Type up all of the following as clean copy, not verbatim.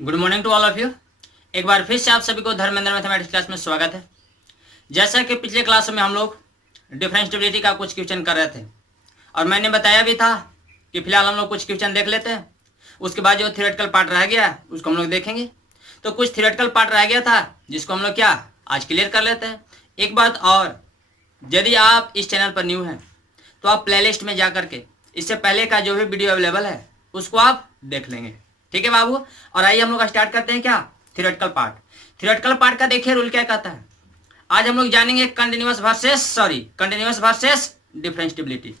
Good morning to all of you. एक बार फिर से आप सभी को धर्मेंद्र मैथमेटिक्स क्लास में स्वागत है। जैसा कि पिछले क्लास में हम लोग डिफरेंशिएबिलिटी का कुछ क्वेश्चन कर रहे थे और मैंने बताया भी था कि फिलहाल हम लोग कुछ क्वेश्चन देख लेते हैं, उसके बाद जो थियोरेटिकल पार्ट रह गया उसको हम लोग देखेंगे। तो कुछ थियोरेटिकल पार्ट रह गया था जिसको हम लोग क्या आज क्लियर कर लेते हैं। एक बात और, यदि आप इस चैनल पर न्यू हैं तो आप प्लेलिस्ट में जा करके इससे पहले का जो भी वीडियो अवेलेबल है उसको आप देख लेंगे, ठीक है बाबू। और आइए हम लोग स्टार्ट करते हैं क्या थियोरेटिकल पार्ट। थियोरेटिकल पार्ट का देखिए रूल क्या कहता है। आज हम लोग जानेंगे कंटिन्यूअस वर्सेस डिफरेंशिएबिलिटी,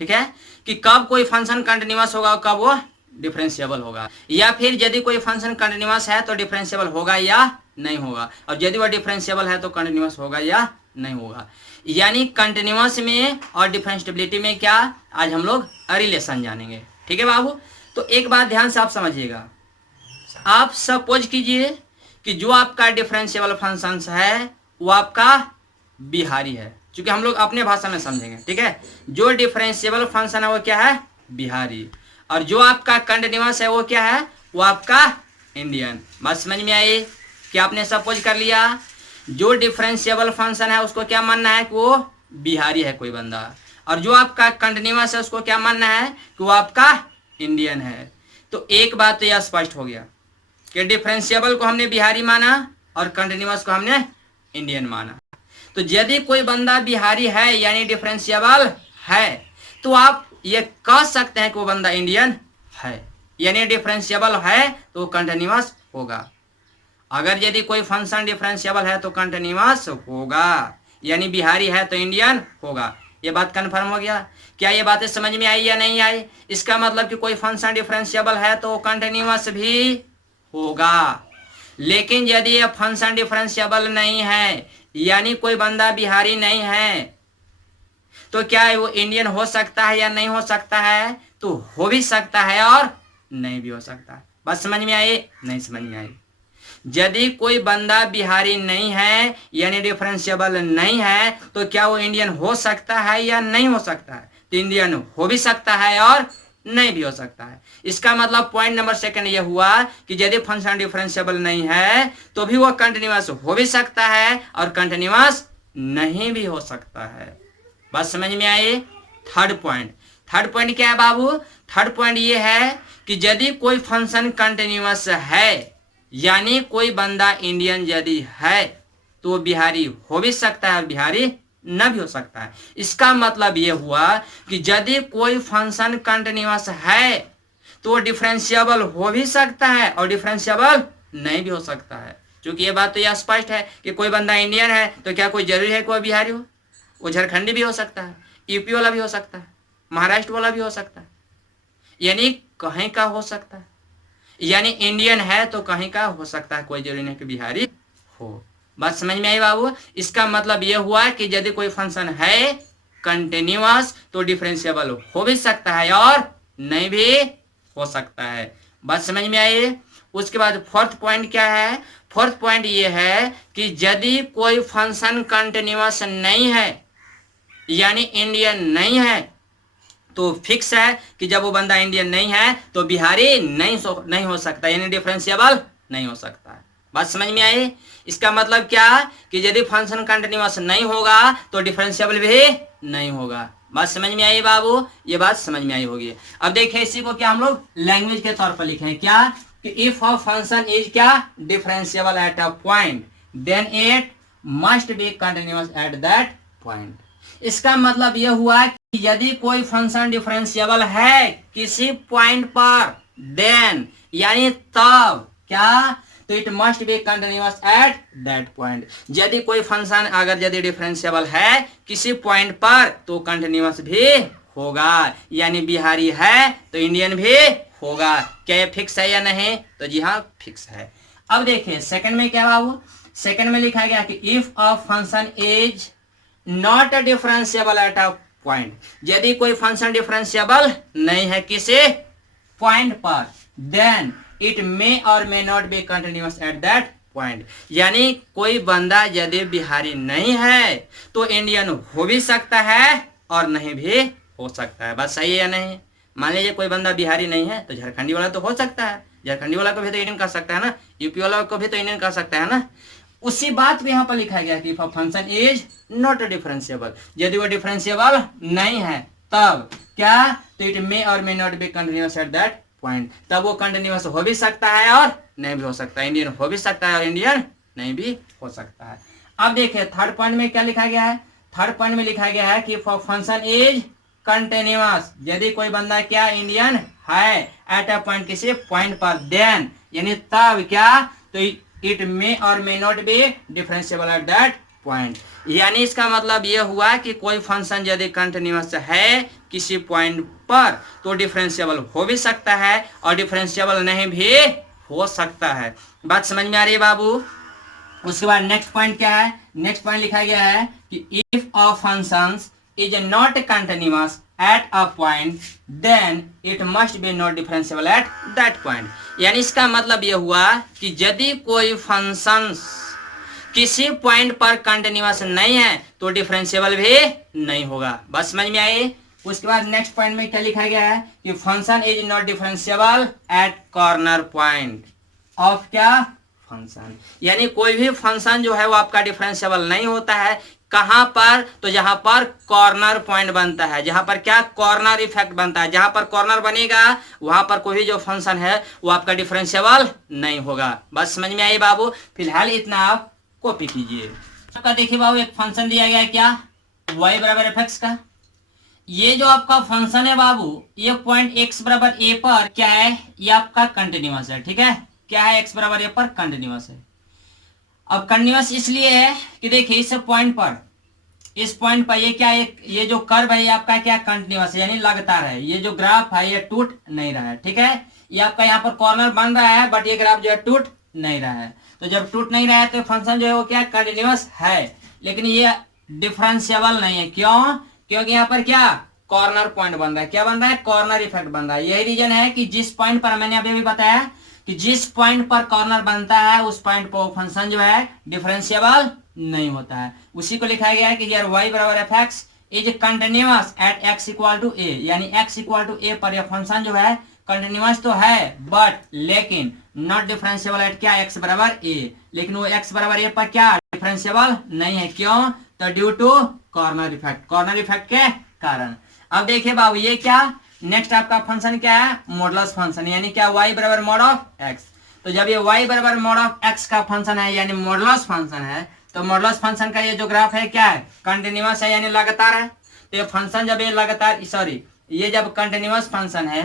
ठीक है, कि कब कोई फंक्शन कंटिन्यूअस होगा और कब वो डिफरेंशिएबल होगा, या फिर यदि कोई फंक्शन कंटिन्यूअस है तो डिफरेंशिएबल होगा या नहीं होगा, और यदि वह डिफरेंशिएबल है तो कंटिन्यूअस होगा या नहीं होगा। यानी कंटिन्यूअस में और डिफरेंशिएबिलिटी में क्या आज हम लोग रिलेशन जानेंगे, ठीक है बाबू। तो एक बात ध्यान से आप समझिएगा, आप सपोज कीजिए कि जो आपका डिफरेंशिएबल फंक्शन है वो आपका बिहारी है, क्योंकि हम लोग अपने भाषा में समझेंगे, ठीक है। जो डिफरेंशिएबल फंक्शन है वो क्या है, बिहारी, और जो आपका कंटिन्यूअस है वो क्या है, वो आपका इंडियन। बात समझ में आई कि आपने सपोज कर लिया जो डिफरेंशिएबल फंक्शन है उसको क्या मानना है कि वो बिहारी है कोई बंदा, और जो आपका कंटिन्यूअस है उसको क्या मानना है कि वो आपका इंडियन है। तो एक बात तो यह स्पष्ट हो गया कि डिफरेंशिएबल को हमने बिहारी माना और कंटिन्यूअस को हमने इंडियन माना। तो यदि कोई बंदा बिहारी है यानी डिफरेंशिएबल है तो आप ये कह सकते हैं कि वो बंदा इंडियन है, यानी डिफरेंशिएबल है तो कंटिन्यूअस होगा। अगर यदि कोई फंक्शन डिफरेंशिएबल है तो कंटिन्यूअस होगा, यानी बिहारी है तो इंडियन होगा। ये बात कंफर्म हो गया। क्या ये बातें समझ में आई या नहीं आई? इसका मतलब कि कोई फंक्शन डिफरेंशिएबल है तो कंटिन्यूअस भी होगा, लेकिन यदि ये फंक्शन डिफरेंशिएबल नहीं है यानी कोई बंदा बिहारी नहीं है तो क्या वो इंडियन हो सकता है या नहीं हो सकता है? तो हो भी सकता है और नहीं भी हो सकता है। बात समझ में आई? नहीं समझ में आई? यदि कोई बंदा बिहारी नहीं है यानी डिफरेंशिएबल नहीं है तो क्या वो इंडियन हो सकता है या नहीं हो सकता है? तो इंडियन हो भी सकता है और नहीं भी हो सकता है। इसका मतलब पॉइंट नंबर सेकंड ये हुआ कि यदि फंक्शन डिफरेंशिएबल नहीं है तो भी वो कंटिन्यूअस हो भी सकता है और कंटिन्यूअस नहीं भी हो सकता है। बात समझ में आई? थर्ड पॉइंट क्या है बाबू? थर्ड पॉइंट ये है कि यदि कोई फंक्शन कंटिन्यूअस है यानी कोई बंदा इंडियन यदि है तो वो बिहारी हो भी सकता है और बिहारी न भी हो सकता है। इसका मतलब ये हुआ कि यदि कोई फंक्शन कंटिन्यूअस है तो वो डिफरेंशिएबल हो भी सकता है और डिफरेंशिएबल नहीं भी हो सकता है। क्योंकि ये बात तो यह स्पष्ट है कि कोई बंदा इंडियन है तो क्या कोई जरूरी है कि वह बिहारी हो? वो झारखंडी भी हो सकता है, यूपी वाला भी हो सकता है, महाराष्ट्र वाला भी हो सकता है, यानी कहीं का हो सकता है। यानी इंडियन है तो कहीं का हो सकता है, कोई जरूरी नहीं कि बिहारी हो। बात समझ में आई बाबू? इसका मतलब यह हुआ कि यदि कोई फंक्शन है कंटिन्यूअस तो डिफरेंशिएबल हो भी सकता है और नहीं भी हो सकता है। बात समझ में आई? उसके बाद फोर्थ पॉइंट क्या है? फोर्थ पॉइंट ये है कि यदि कोई फंक्शन कंटिन्यूअस नहीं है यानी इंडियन नहीं है तो फिक्स है कि जब वो बंदा इंडियन नहीं है तो बिहारी नहीं हो सकता, यानी डिफरेंशिएबल नहीं हो सकता है। बात समझ में आई? इसका मतलब क्या कि यदि फंक्शन कंटिन्यूअस नहीं होगा तो डिफरेंशिएबल भी नहीं होगा। बात समझ में आई बाबू? ये बात समझ में आई होगी। अब देखिए इसी को क्या हम लोग लैंग्वेज के तौर पर लिखे हैं क्या कि इफ अ फंक्शन इज क्या differentiable at a point then it must be continuous at that point. इसका मतलब यह हुआ कि यदि कोई फंक्शन डिफरेंशिएबल है किसी पॉइंट पर देन यानी तब क्या, तो it must be continuous at that point. यदि कोई फंक्शन अगर यदि डिफरेंशिएबल है किसी पॉइंट पर तो कंटिन्यूअस भी होगा, यानी बिहारी है तो इंडियन भी होगा। क्या ये फिक्स है या नहीं? तो जी हाँ फिक्स है। अब देखिए सेकंड में क्या बाबू? सेकंड में लिखा गया कि if a function is not differentiable at a point, यदि कोई फंक्शन डिफरेंशिएबल नहीं है किसी पॉइंट पर देन इट मे और may not be continuous at that point. यानी कोई बंदा यदि बिहारी नहीं है तो इंडियन हो भी सकता है और नहीं भी हो सकता है। बात सही है या नहीं? मान लीजिए कोई बंदा बिहारी नहीं है तो झारखंडी वाला तो हो सकता है, झारखंडी वाला को भी तो इंडियन कह सकता है ना, यूपी वाला को भी तो इंडियन कह सकता है ना। उसी बात को यहाँ पर लिखा गया कि फंक्शन इज नॉट डिफरेंशिएबल, यदि वो डिफरेंशिएबल नहीं है तब क्या, तो इट मे और may not be continuous at that point, तब वो कंटिन्यूअस हो भी सकता है और नहीं भी हो सकता है, इंडियन हो भी सकता है और इंडियन नहीं भी हो सकता है। अब देखिए थर्ड पॉइंट में क्या लिखा गया है, थर्ड पॉइंट में लिखा गया है कि फंक्शन इज कंटिन्यूअस, यदि कोई बंदा क्या इंडियन है एट अ पॉइंट, किसी पॉइंट पर, देन यानी तब क्या, तो इट मे और may not be differentiable at that point. यानी इसका मतलब ये हुआ कि कोई फंक्शन यदि कंटिन्यूअस है किसी पॉइंट पर तो डिफरेंशिएबल हो भी सकता है और डिफरेंशिएबल नहीं भी हो सकता है। बात समझ में आ रही है बाबू। उसके बाद नेक्स्ट पॉइंट क्या है, नेक्स्ट पॉइंट लिखा गया है कि if a function is not continuous at a point then it must be not differentiable at that point. यानी इसका मतलब यह हुआ कि यदि कोई फंक्शन किसी पॉइंट पर कंटिन्यूअस नहीं है तो डिफरेंशिएबल भी नहीं होगा। बस समझ में आई। उसके बाद नेक्स्ट पॉइंट में क्या लिखा गया है कि function is not differentiable eight corner point of क्या फंक्शन, यानी कोई भी फंक्शन जो है वो आपका डिफरेंशिएबल नहीं होता है। कहां पर, तो जहां पर कॉर्नर पॉइंट बनता है, जहां पर क्या कॉर्नर इफेक्ट बनता है, जहां पर कॉर्नर बनेगा वहां पर कोई भी जो फंक्शन है वो आपका डिफरेंशिएबल नहीं होगा। बस समझ में आई बाबू। फिलहाल इतना आप कॉपी कीजिए। आपका देखिए बाबू एक फंक्शन दिया गया है क्या, y बराबर एफ एक्स का। ये जो आपका फंक्शन है बाबू, ये पॉइंट x बराबर a पर क्या है, ये आपका कंटिन्यूअस है। ठीक है, क्या है, x बराबर a पर कंटिन्यूअस है। अब कंटिन्यूअस इसलिए है कि देखिए इस पॉइंट पर, इस पॉइंट पर ये क्या, ये जो कर्व है ये आपका क्या कंटिन्यूअस है, यानी लगातार है। ये जो ग्राफ है ये टूट नहीं रहा है। ठीक है, ये आपका यहाँ पर कॉर्नर बन रहा है बट ये ग्राफ जो है टूट नहीं रहा है। तो जब टूट नहीं रहा है तो फंक्शन जो है वो क्या कंटिन्यूअस है, लेकिन ये डिफरेंशिएबल नहीं है। क्यों, क्योंकि यहाँ पर क्या कॉर्नर पॉइंट बन रहा है। क्या बन रहा है, कॉर्नर इफेक्ट बन रहा है। यही रीजन है कि जिस पॉइंट पर, मैंने अभी भी बताया कि जिस पॉइंट पर कॉर्नर बनता है उस पॉइंट पर फंक्शन जो है डिफरेंशिएबल नहीं होता है। उसी को लिखा गया है कि यार y बराबर f x is continuous at x equal to a, यानी x इक्वल टू a पर यह फंक्शन जो है कंटिन्यूअस तो है बट लेकिन नॉट डिफरेंशिएबल एट क्या x बराबर a, लेकिन वो x बराबर a पर क्या डिफरेंशिएबल नहीं है। क्यों, तो due to corner effect, corner effect के कारण। अब देखिए बाबू ये क्या, नेक्स्ट आपका फंक्शन क्या है, मॉडुलस फंक्शन, यानी क्या y बराबर मॉड ऑफ x। तो जब ये y बराबर मॉड ऑफ x का फंक्शन है यानी मॉडुलस फंक्शन है, तो मॉडुलस फंक्शन का ये जो ग्राफ है क्या है कंटिन्यूअस है यानी लगातार है। तो ये फंक्शन जब ये लगातार, सॉरी ये जब कंटिन्यूअस फंक्शन है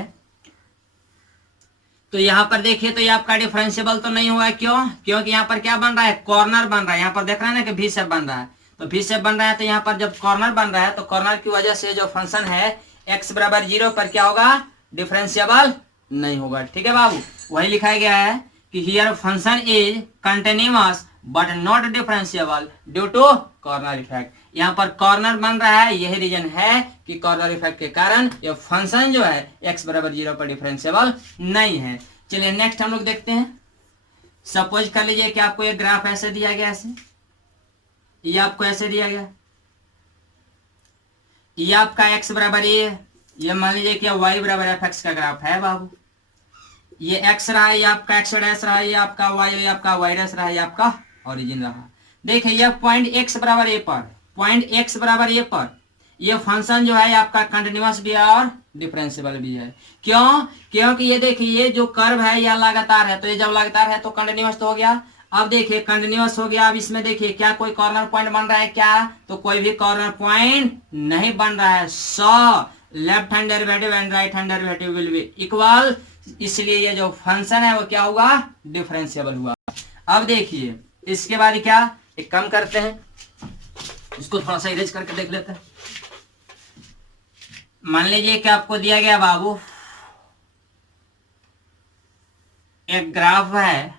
तो यहाँ पर देखिए तो ये आपका डिफरेंशिएबल तो नहीं हुआ। क्यों, क्योंकि यहाँ पर क्या बन रहा है, कॉर्नर बन रहा है। यहाँ पर देख रहे हैं ना कि भी शेप बन रहा है, तो भी शेप बन रहा है। तो यहाँ पर जब कॉर्नर बन रहा है तो कॉर्नर की वजह से जो फंक्शन है x बराबर 0 पर क्या होगा, डिफरेंशिएबल नहीं होगा। ठीक है बाबू, वही लिखा गया है कि here function is continuous but not differentiable due to corner effect. यहाँ पर कॉर्नर बन रहा है, यही रीजन है कि कॉर्नर इफेक्ट के कारण ये फंक्शन जो है x बराबर 0 पर डिफरेंशिएबल नहीं है। चलिए नेक्स्ट हम लोग देखते हैं। सपोज कर लीजिए कि आपको ये ग्राफ ऐसे दिया गया, ऐसे ये आपको ऐसे दिया गया, ये आपका x बराबर ये मान लीजिए कि y बराबर एफ एक्स का ग्राफ है बाबू। ये x रहा है, ये आपका x डैश रहा है, ये आपका y, ये आपका y डैश रहा है, ये आपका ओरिजिन रहा। देखिए ये पॉइंट x बराबर a पर, पॉइंट x बराबर a पर ये फंक्शन जो है आपका कंटिन्यूअस भी है और डिफरेंशिएबल भी है। क्यों, क्योंकि ये देखिए ये जो कर्व है यह लगातार है, तो ये जब लगातार है तो कंटिन्यूअस तो हो गया। अब देखिए कंटिन्यूअस हो गया, अब इसमें देखिए क्या कोई कॉर्नर पॉइंट बन रहा है क्या, तो कोई भी कॉर्नर पॉइंट नहीं बन रहा है। So left hand derivative and right hand derivative will be equal, इसलिए ये जो फंक्शन है वो क्या हुआ, डिफरेंशिएबल हुआ। अब देखिए इसके बाद क्या, एक काम करते हैं, इसको थोड़ा सा इरेज करके देख लेते हैं। मान लीजिए कि आपको दिया गया बाबू एक ग्राफ है,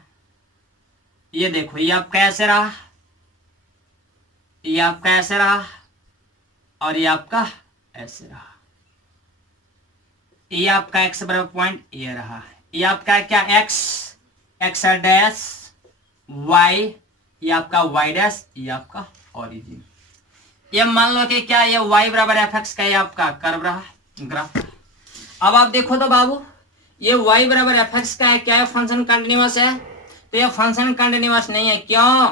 ये देखो ये आपका ऐसे रहा, ये आपका ऐसे रहा और ये आपका ऐसे रहा। ये आपका x बराबर पॉइंट ये रहा, ये आपका क्या x डैश y, ये आपका y डैश, ये आपका ओरिजिन। ये मान लो कि क्या ये y बराबर एफ एक्स का ये आपका कर्व रहा, ग्राफ। अब आप देखो तो बाबू ये y बराबर एफ एक्स का है, क्या है फंक्शन कंटिन्यूअस है? तो ये फंक्शन कंटिन्यूअस नहीं है। क्यों?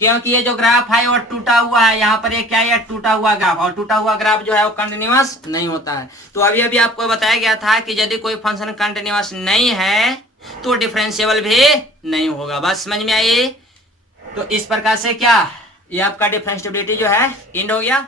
क्योंकि ये जो ग्राफ है वो टूटा हुआ है। यहाँ पर ये क्या है? टूटा हुआ ग्राफ, और टूटा हुआ ग्राफ जो है वो कंटिन्यूअस नहीं होता है। तो अभी अभी आपको बताया गया था कि यदि कोई फंक्शन कंटिन्यूअस नहीं है तो डिफरेंशिएबल भी नहीं होगा। बस समझ में आई? तो इस प्रकार से क्या ये आपका डिफरेंशिएबिलिटी जो है एंड हो गया।